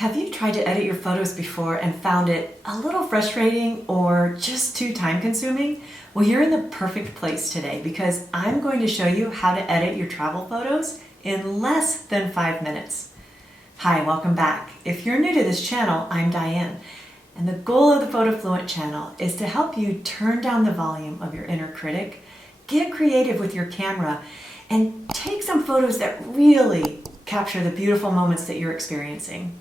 Have you tried to edit your photos before and found it a little frustrating or just too time consuming? Well, you're in the perfect place today because I'm going to show you how to edit your travel photos in less than 5 minutes. Hi, welcome back. If you're new to this channel, I'm Diane, and the goal of the PhotoFluent channel is to help you turn down the volume of your inner critic, get creative with your camera, and take some photos that really capture the beautiful moments that you're experiencing.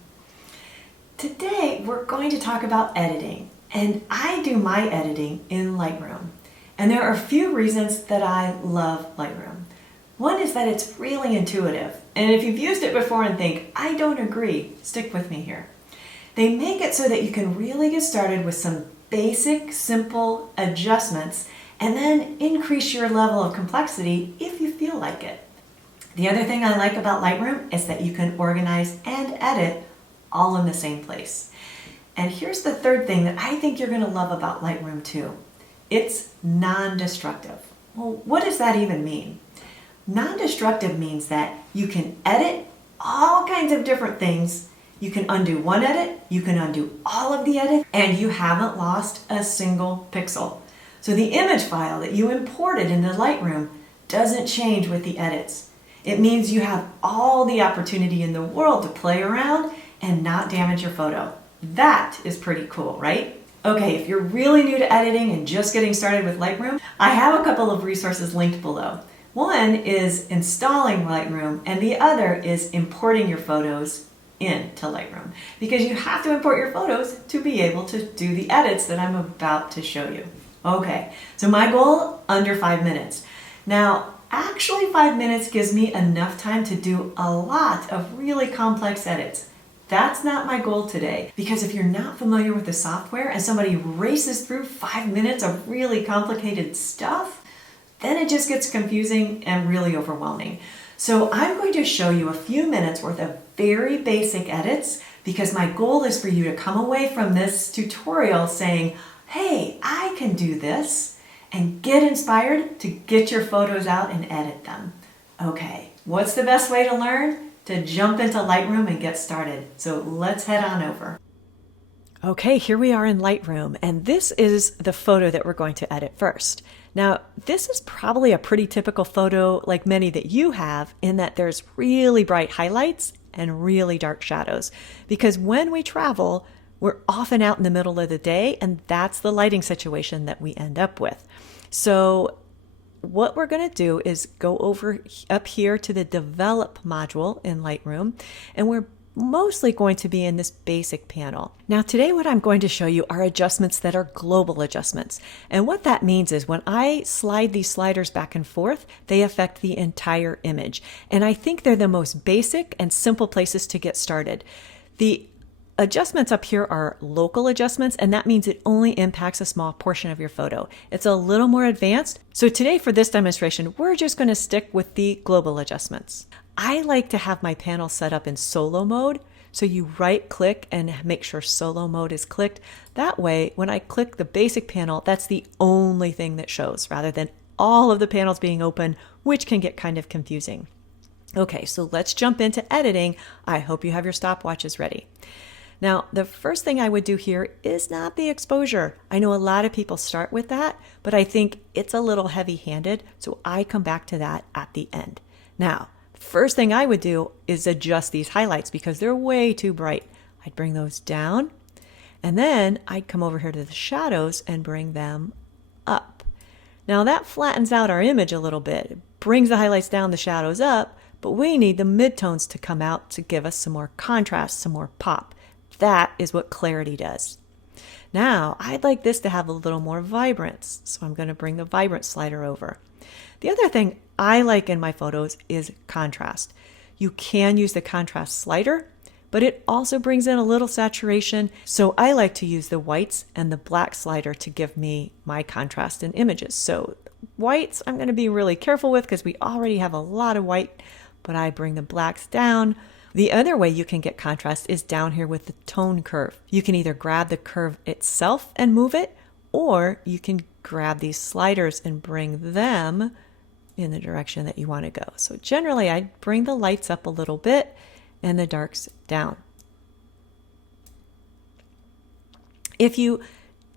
Today, we're going to talk about editing, and I do my editing in Lightroom. And there are a few reasons that I love Lightroom. One is that it's really intuitive, and if you've used it before and think, I don't agree, stick with me here. They make it so that you can really get started with some basic, simple adjustments, and then increase your level of complexity if you feel like it. The other thing I like about Lightroom is that you can organize and edit all in the same place. And here's the third thing that I think you're going to love about Lightroom too. It's non-destructive. Well, what does that even mean? Non-destructive means that you can edit all kinds of different things. You can undo one edit, you can undo all of the edits, and you haven't lost a single pixel. So the image file that you imported into Lightroom doesn't change with the edits. It means you have all the opportunity in the world to play around and not damage your photo. That is pretty cool, right? Okay, if you're really new to editing and just getting started with Lightroom, I have a couple of resources linked below. One is installing Lightroom, and the other is importing your photos into Lightroom, because you have to import your photos to be able to do the edits that I'm about to show you. Okay, so my goal, under 5 minutes. Now, actually 5 minutes gives me enough time to do a lot of really complex edits. That's not my goal today, because if you're not familiar with the software and somebody races through 5 minutes of really complicated stuff, then it just gets confusing and really overwhelming. So I'm going to show you a few minutes worth of very basic edits, because my goal is for you to come away from this tutorial saying, hey, I can do this, and get inspired to get your photos out and edit them. Okay, what's the best way to learn? To jump into Lightroom and get started. So let's head on over. Okay, here we are in Lightroom, and this is the photo that we're going to edit first. Now, this is probably a pretty typical photo like many that you have, in that there's really bright highlights and really dark shadows. Because when we travel, we're often out in the middle of the day, and that's the lighting situation that we end up with. So what we're going to do is go over up here to the Develop module in Lightroom, and we're mostly going to be in this basic panel. Now today what I'm going to show you are adjustments that are global adjustments. And what that means is when I slide these sliders back and forth, they affect the entire image. And I think they're the most basic and simple places to get started. The adjustments up here are local adjustments, and that means it only impacts a small portion of your photo. It's a little more advanced. So today for this demonstration, we're just going to stick with the global adjustments. I like to have my panel set up in solo mode. So you right click and make sure solo mode is clicked. That way, when I click the basic panel, that's the only thing that shows, rather than all of the panels being open, which can get kind of confusing. Okay, so let's jump into editing. I hope you have your stopwatches ready. Now, the first thing I would do here is not the exposure. I know a lot of people start with that, but I think it's a little heavy-handed, so I come back to that at the end. Now, the first thing I would do is adjust these highlights because they're way too bright. I'd bring those down, and then I'd come over here to the shadows and bring them up. Now, that flattens out our image a little bit. It brings the highlights down, the shadows up, but we need the midtones to come out to give us some more contrast, some more pop. That is what clarity does. Now, I'd like this to have a little more vibrance, so I'm going to bring the vibrance slider over. The other thing I like in my photos is contrast. You can use the contrast slider, but it also brings in a little saturation, so I like to use the whites and the black slider to give me my contrast in images. So whites I'm going to be really careful with because we already have a lot of white, but I bring the blacks down. The other way you can get contrast is down here with the tone curve. You can either grab the curve itself and move it, or you can grab these sliders and bring them in the direction that you want to go. So generally I bring the lights up a little bit and the darks down. If you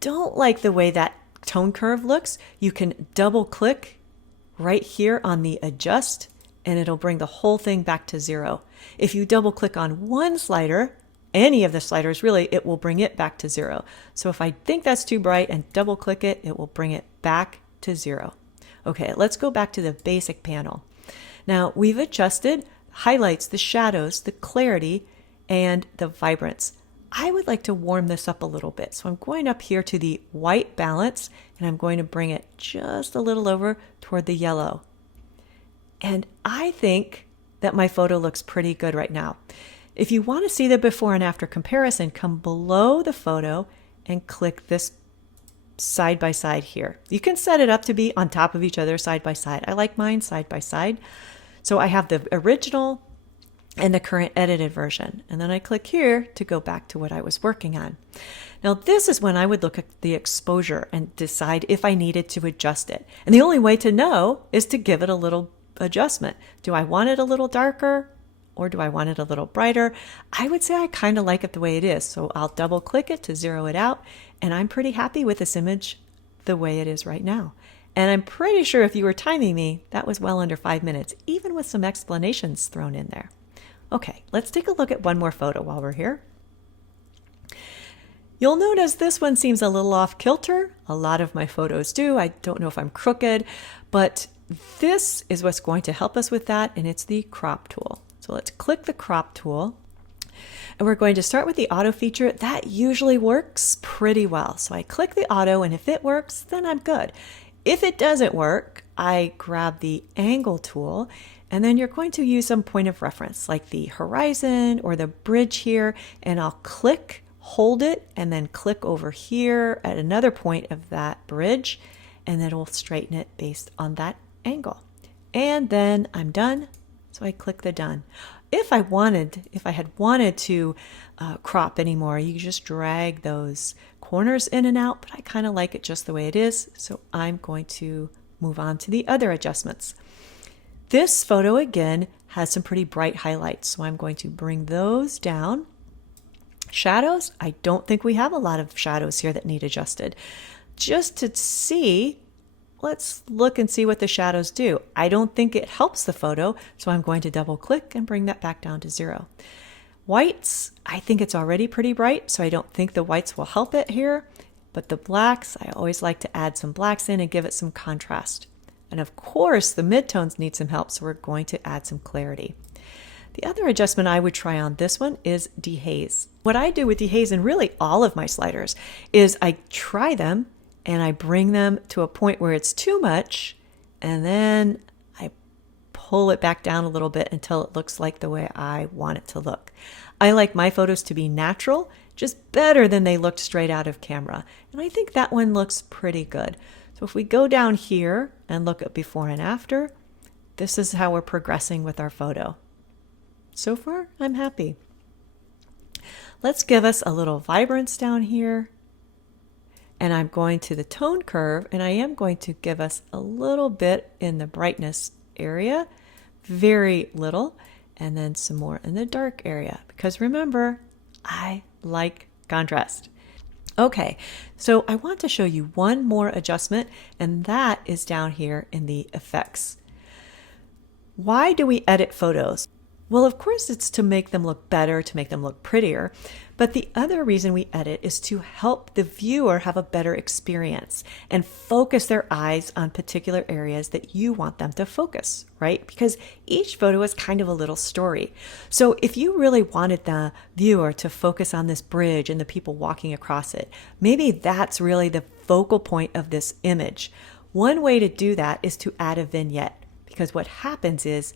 don't like the way that tone curve looks, you can double click right here on the adjust and it'll bring the whole thing back to 0. If you double click on one slider, any of the sliders really, it will bring it back to 0. So if I think that's too bright and double click it, it will bring it back to 0. Okay, let's go back to the basic panel. Now we've adjusted highlights, the shadows, the clarity, and the vibrance. I would like to warm this up a little bit. So I'm going up here to the white balance and I'm going to bring it just a little over toward the yellow. And I think that my photo looks pretty good right now. If you want to see the before and after comparison, come below the photo and click this side by side here. You can set it up to be on top of each other side by side. I like mine side by side. So I have the original and the current edited version. And then I click here to go back to what I was working on. Now this is when I would look at the exposure and decide if I needed to adjust it. And the only way to know is to give it a little adjustment. Do I want it a little darker or do I want it a little brighter? I would say I kind of like it the way it is. So I'll double click it to zero it out. And I'm pretty happy with this image the way it is right now. And I'm pretty sure if you were timing me, that was well under 5 minutes, even with some explanations thrown in there. Okay, let's take a look at one more photo while we're here. You'll notice this one seems a little off kilter. A lot of my photos do. I don't know if I'm crooked, but this is what's going to help us with that, and it's the crop tool. So let's click the crop tool, and we're going to start with the auto feature. That usually works pretty well. So I click the auto, and if it works, then I'm good. If it doesn't work, I grab the angle tool, and then you're going to use some point of reference like the horizon or the bridge here, and I'll click, hold it, and then click over here at another point of that bridge, and then it'll straighten it based on that angle. And then I'm done, so I click the done. If I had wanted to crop anymore, you just drag those corners in and out, but I kind of like it just the way it is, so I'm going to move on to the other adjustments. This photo again has some pretty bright highlights, so I'm going to bring those down. Shadows, I don't think we have a lot of shadows here that need adjusted. Just to see, let's look and see what the shadows do. I don't think it helps the photo, so I'm going to double click and bring that back down to 0. Whites, I think it's already pretty bright, so I don't think the whites will help it here, but the blacks, I always like to add some blacks in and give it some contrast. And of course, the midtones need some help, so we're going to add some clarity. The other adjustment I would try on this one is dehaze. What I do with dehaze, and really all of my sliders, is I try them and I bring them to a point where it's too much, and then I pull it back down a little bit until it looks like the way I want it to look. I like my photos to be natural, just better than they looked straight out of camera. And I think that one looks pretty good. So if we go down here and look at before and after, this is how we're progressing with our photo. So far, I'm happy. Let's give us a little vibrance down here. And I'm going to the tone curve, and I am going to give us a little bit in the brightness area, very little, and then some more in the dark area. Because remember, I like contrast. Okay, so I want to show you one more adjustment, and that is down here in the effects. Why do we edit photos? Well, of course, it's to make them look better, to make them look prettier. But the other reason we edit is to help the viewer have a better experience and focus their eyes on particular areas that you want them to focus, right? Because each photo is kind of a little story. So if you really wanted the viewer to focus on this bridge and the people walking across it, maybe that's really the focal point of this image. One way to do that is to add a vignette, because what happens is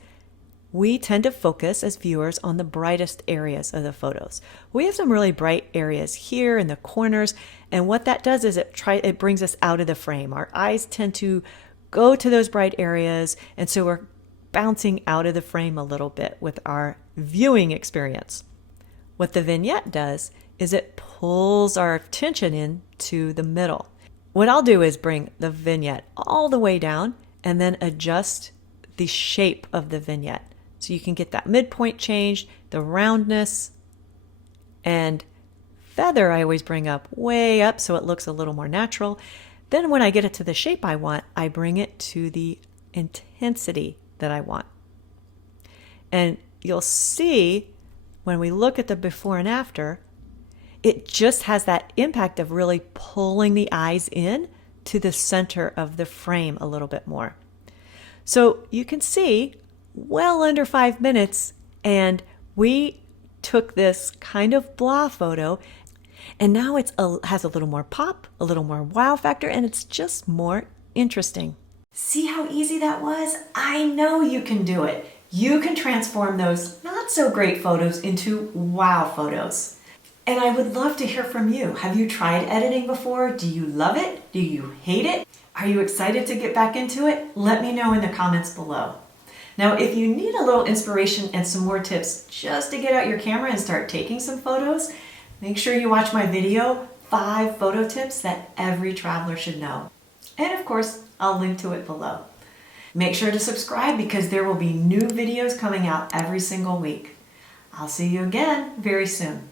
we tend to focus as viewers on the brightest areas of the photos. We have some really bright areas here in the corners, and what that does is it brings us out of the frame. Our eyes tend to go to those bright areas, and so we're bouncing out of the frame a little bit with our viewing experience. What the vignette does is it pulls our attention into the middle. What I'll do is bring the vignette all the way down and then adjust the shape of the vignette. So you can get that midpoint changed, the roundness, and feather, I always bring up way up so it looks a little more natural. Then when I get it to the shape I want, I bring it to the intensity that I want. And you'll see when we look at the before and after, it just has that impact of really pulling the eyes in to the center of the frame a little bit more. So you can see well under 5 minutes, and we took this kind of blah photo, and now it has a little more pop, a little more wow factor, and it's just more interesting. See how easy that was? I know you can do it. You can transform those not so great photos into wow photos. And I would love to hear from you. Have you tried editing before? Do you love it? Do you hate it? Are you excited to get back into it? Let me know in the comments below. Now, if you need a little inspiration and some more tips just to get out your camera and start taking some photos, make sure you watch my video, 5 photo tips that every traveler should know. And of course, I'll link to it below. Make sure to subscribe because there will be new videos coming out every single week. I'll see you again very soon.